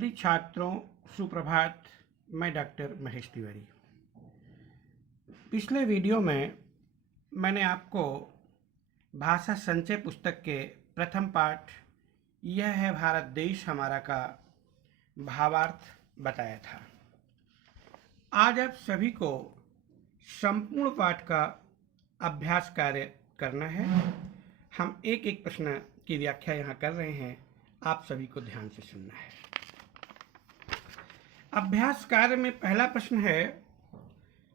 प्रिय छात्रों, सुप्रभात। मैं डॉक्टर महेश तिवारी। पिछले वीडियो में मैंने आपको भाषा संचय पुस्तक के प्रथम पाठ यह है भारत देश हमारा का भावार्थ बताया था। आज आप सभी को संपूर्ण पाठ का अभ्यास कार्य करना है। हम एक एक प्रश्न की व्याख्या यहाँ कर रहे हैं, आप सभी को ध्यान से सुनना है। अभ्यास कार्य में पहला प्रश्न है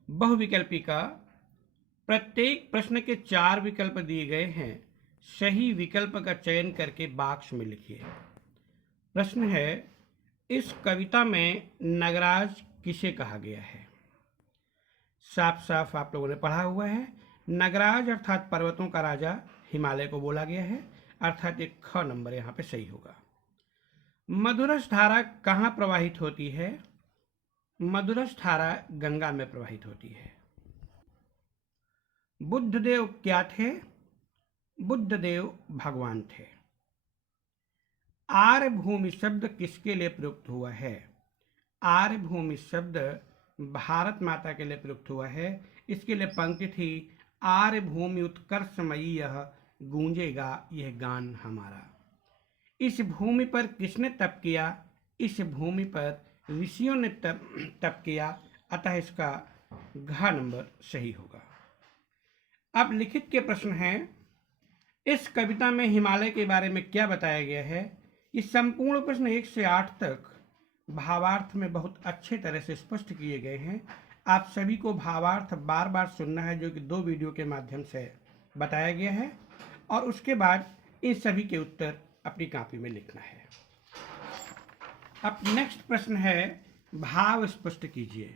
बहुविकल्पी का। प्रत्येक प्रश्न के 4 विकल्प दिए गए हैं। सही विकल्प का चयन करके बॉक्स में लिखिए। प्रश्न है, इस कविता में नगराज किसे कहा गया है? साफ साफ आप लोगों ने पढ़ा हुआ है। नगराज अर्थात पर्वतों का राजा हिमालय को बोला गया है, अर्थात एक ख नंबर यहाँ पे सही होगा। मधुरस धारा कहाँ प्रवाहित होती है? मधुरस धारा गंगा में प्रवाहित होती है। बुद्धदेव क्या थे? बुद्धदेव भगवान थे। आर्य भूमि शब्द किसके लिए प्रयुक्त हुआ है? आर्य भूमि शब्द भारत माता के लिए प्रयुक्त हुआ है। इसके लिए पंक्ति थी, आर्य भूमि उत्कर्षमयी यह गूंजेगा यह गान हमारा। इस भूमि पर किसने तप किया? इस भूमि पर ऋषियों ने तप किया, अतः इसका घ नंबर सही होगा। अब लिखित के प्रश्न हैं, इस कविता में हिमालय के बारे में क्या बताया गया है? ये संपूर्ण प्रश्न 1 से 8 तक भावार्थ में बहुत अच्छे तरह से स्पष्ट किए गए हैं। आप सभी को भावार्थ बार बार सुनना है, जो कि 2 वीडियो के माध्यम से बताया गया है, और उसके बाद इन सभी के उत्तर अपनी कॉपी में लिखना है। अब नेक्स्ट प्रश्न है, भाव स्पष्ट कीजिए।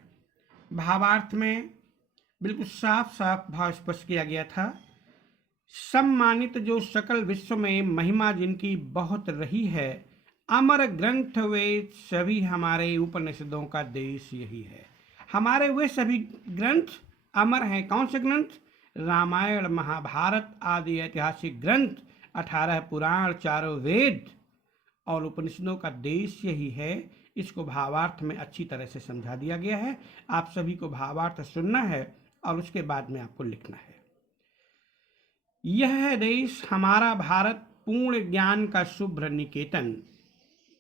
भावार्थ में बिल्कुल साफ साफ भाव स्पष्ट किया गया था। सम्मानित जो सकल विश्व में महिमा जिनकी बहुत रही है, अमर ग्रंथ वे सभी हमारे उपनिषदों का देश यही है। हमारे वे सभी ग्रंथ अमर हैं। कौन से ग्रंथ? रामायण, महाभारत आदि ऐतिहासिक ग्रंथ, 18 पुराण, 4 वेद और उपनिषदों का देश यही है। इसको भावार्थ में अच्छी तरह से समझा दिया गया है। आप सभी को भावार्थ सुनना है और उसके बाद में आपको लिखना है। यह है देश हमारा भारत, पूर्ण ज्ञान का शुभ्र निकेतन।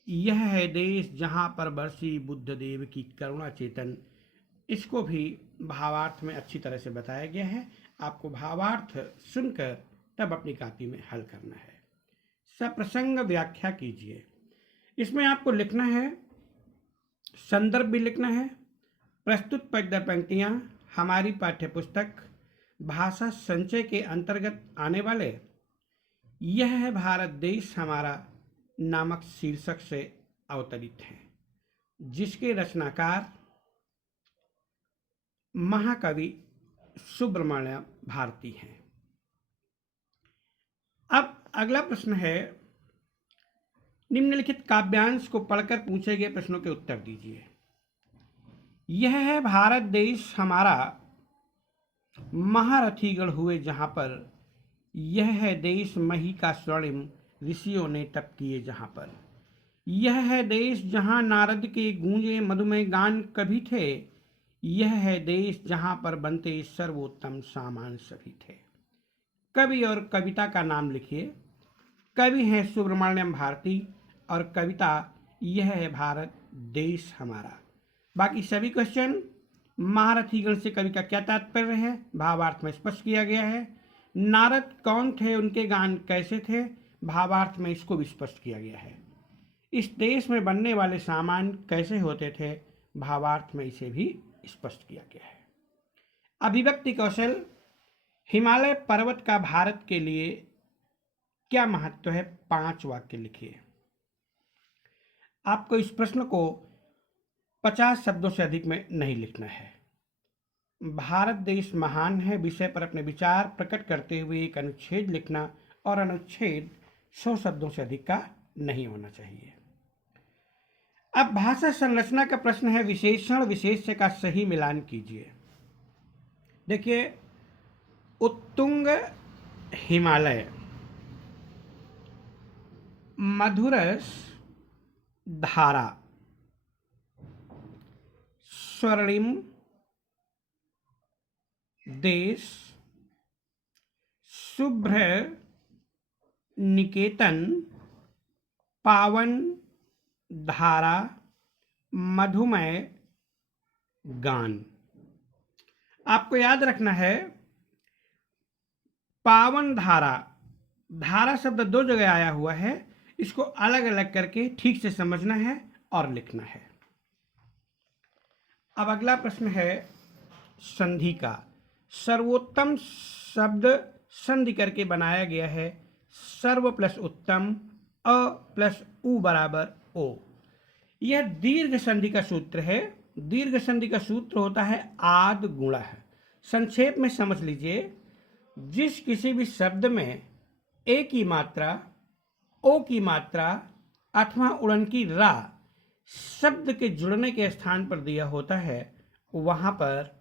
यह है देश जहाँ पर बरसी बुद्ध देव की करुणा चेतन। इसको भी भावार्थ में अच्छी तरह से बताया गया है। आपको भावार्थ सुनकर तब अपनी कॉपी में हल करना है। सप्रसंग व्याख्या कीजिए। इसमें आपको लिखना है, संदर्भ भी लिखना है। प्रस्तुत पद्य पंक्तियाँ हमारी पाठ्यपुस्तक भाषा संचय के अंतर्गत आने वाले यह है भारत देश हमारा नामक शीर्षक से अवतरित हैं, जिसके रचनाकार महाकवि सुब्रमण्य भारती हैं। अब अगला प्रश्न है, निम्नलिखित काव्यांश को पढ़कर पूछे गए प्रश्नों के उत्तर दीजिए। यह है भारत देश हमारा, महारथीगण हुए जहाँ पर। यह है देश मही का स्वर्णिम, ऋषियों ने तप किए जहाँ पर। यह है देश जहाँ नारद के गूंजे मधुमय गान कभी थे। यह है देश जहाँ पर बनते सर्वोत्तम सामान सभी थे। कवि और कविता का नाम लिखिए। कवि हैं सुब्रमण्यम भारती और कविता यह है भारत देश हमारा। बाकी सभी क्वेश्चन महारथीगण से कवि का क्या तात्पर्य है, भावार्थ में स्पष्ट किया गया है। नारद कौन थे, उनके गान कैसे थे, भावार्थ में इसको भी स्पष्ट किया गया है। इस देश में बनने वाले सामान कैसे होते थे, भावार्थ में इसे भी स्पष्ट किया गया है। अभिव्यक्ति कौशल, हिमालय पर्वत का भारत के लिए क्या महत्व है, 5 वाक्य लिखिए। आपको इस प्रश्न को 50 शब्दों से अधिक में नहीं लिखना है। भारत देश महान है विषय पर अपने विचार प्रकट करते हुए एक अनुच्छेद लिखना, और अनुच्छेद 100 शब्दों से अधिक का नहीं होना चाहिए। अब भाषा संरचना का प्रश्न है, विशेषण विशेष्य का सही मिलान कीजिए। देखिए, उत्तुंग हिमालय, मधुरस धारा, स्वर्णिम देश, शुभ्र निकेतन, पावन धारा, मधुमय गान। आपको याद रखना है पावन धारा, धारा शब्द दो जगह आया हुआ है, इसको अलग अलग करके ठीक से समझना है और लिखना है। अब अगला प्रश्न है संधि का। सर्वोत्तम शब्द संधि करके बनाया गया है सर्व प्लस उत्तम, अ प्लस उ बराबर ओ। यह दीर्घ संधि का सूत्र है। दीर्घ संधि का सूत्र होता है आद गुणः। संक्षेप में समझ लीजिए, जिस किसी भी शब्द में ए की मात्रा, ओ की मात्रा अथवा उड़नकी रा शब्द के जुड़ने के स्थान पर दिया होता है, वहां पर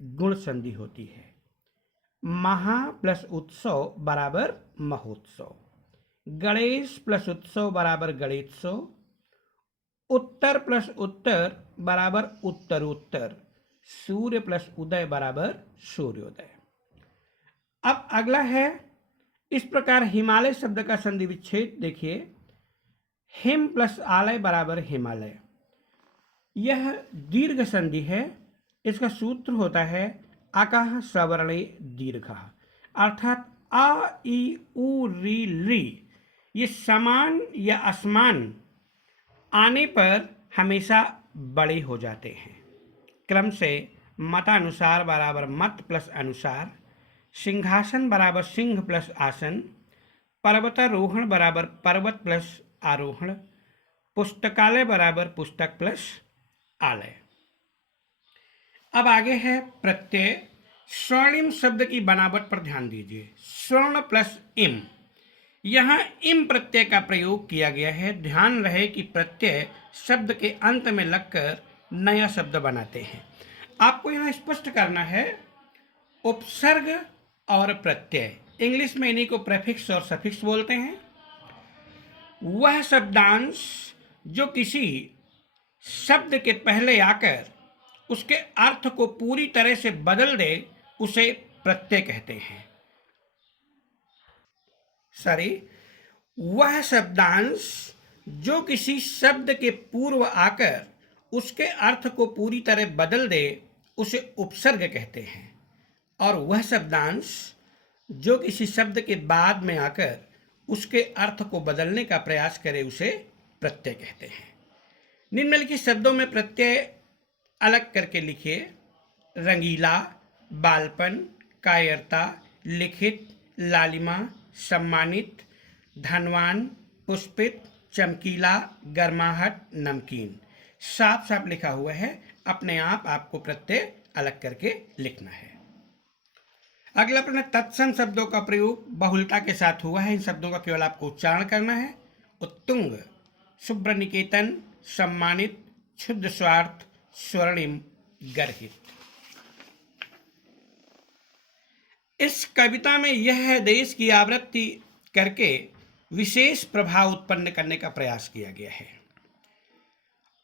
गुण संधि होती है। महा प्लस उत्सव बराबर महोत्सव, गणेश प्लस उत्सव बराबर गणेशोत्सव, उत्तर प्लस उत्तर बराबर उत्तरोत्तर, सूर्य प्लस उदय बराबर सूर्योदय। अब अगला है, इस प्रकार हिमालय शब्द का संधि विच्छेद देखिए, हिम प्लस आलय बराबर हिमालय। यह दीर्घ संधि है। इसका सूत्र होता है अकः सवर्णे दीर्घः, अर्थात आ ई उ री ली ये समान या असमान आने पर हमेशा बड़े हो जाते हैं। क्रम से मतानुसार बराबर मत प्लस अनुसार, सिंहासन बराबर सिंह प्लस आसन, पर्वतारोहण बराबर पर्वत प्लस आरोहण, पुस्तकालय बराबर पुस्तक प्लस आलय। अब आगे है प्रत्यय। स्वर्णिम शब्द की बनावट पर ध्यान दीजिए। स्वर्ण प्लस इम, यहाँ इम प्रत्यय का प्रयोग किया गया है। ध्यान रहे कि प्रत्यय शब्द के अंत में लगकर नया शब्द बनाते हैं। आपको यहाँ स्पष्ट करना है उपसर्ग और प्रत्यय, इंग्लिश में इन्हीं को प्रेफिक्स और सफिक्स बोलते हैं। वह शब्दांश जो किसी शब्द के पहले आकर उसके अर्थ को पूरी तरह से बदल दे, उसे प्रत्यय कहते हैं। वह शब्दांश जो किसी शब्द के पूर्व आकर उसके अर्थ को पूरी तरह बदल दे, उसे उपसर्ग कहते हैं। और वह शब्दांश जो किसी शब्द के बाद में आकर उसके अर्थ को बदलने का प्रयास करे, उसे प्रत्यय कहते हैं। निम्नलिखित शब्दों में प्रत्यय अलग करके लिखिए। रंगीला, बालपन, कायरता, लिखित, लालिमा, सम्मानित, धनवान, पुष्पित, चमकीला, गर्माहट, नमकीन। साफ साफ लिखा हुआ है, अपने आप आपको प्रत्यय अलग करके लिखना है। अगला प्रश्न, तत्सम शब्दों का प्रयोग बहुलता के साथ हुआ है। इन शब्दों का केवल आपको उच्चारण करना है। उत्तुंग, शुभ्र निकेतन, सम्मानित, क्षुद्र स्वार्थ, स्वर्णिम, गर्हित। इस कविता में यह देश की आवृत्ति करके विशेष प्रभाव उत्पन्न करने का प्रयास किया गया है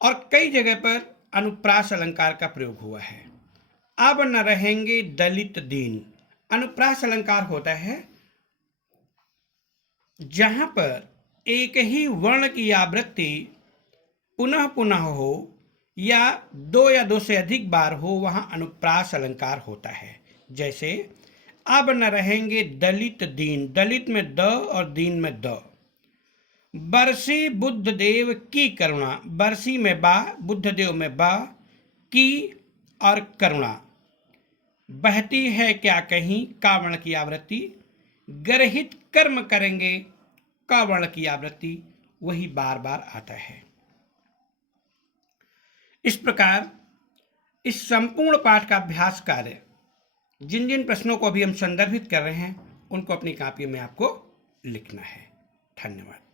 और कई जगह पर अनुप्रास अलंकार का प्रयोग हुआ है। अब न रहेंगे दलित दीन। अनुप्रास अलंकार होता है जहां पर एक ही वर्ण की आवृत्ति पुनः पुनः हो या दो से अधिक बार हो, वहां अनुप्रास अलंकार होता है। जैसे अब न रहेंगे दलित दीन, दलित में द और दीन में द। बरसी बुद्ध देव की करुणा, बरसी में बा, बुद्ध देव में बा, की और करुणा। बहती है क्या कहीं, कावर्ण की आवृत्ति। गर्हित कर्म करेंगे, कावर्ण की आवृत्ति, वही बार बार आता है। इस प्रकार इस संपूर्ण पाठ का अभ्यास कार्य, जिन जिन प्रश्नों को अभी हम संदर्भित कर रहे हैं, उनको अपनी कॉपी में आपको लिखना है। धन्यवाद।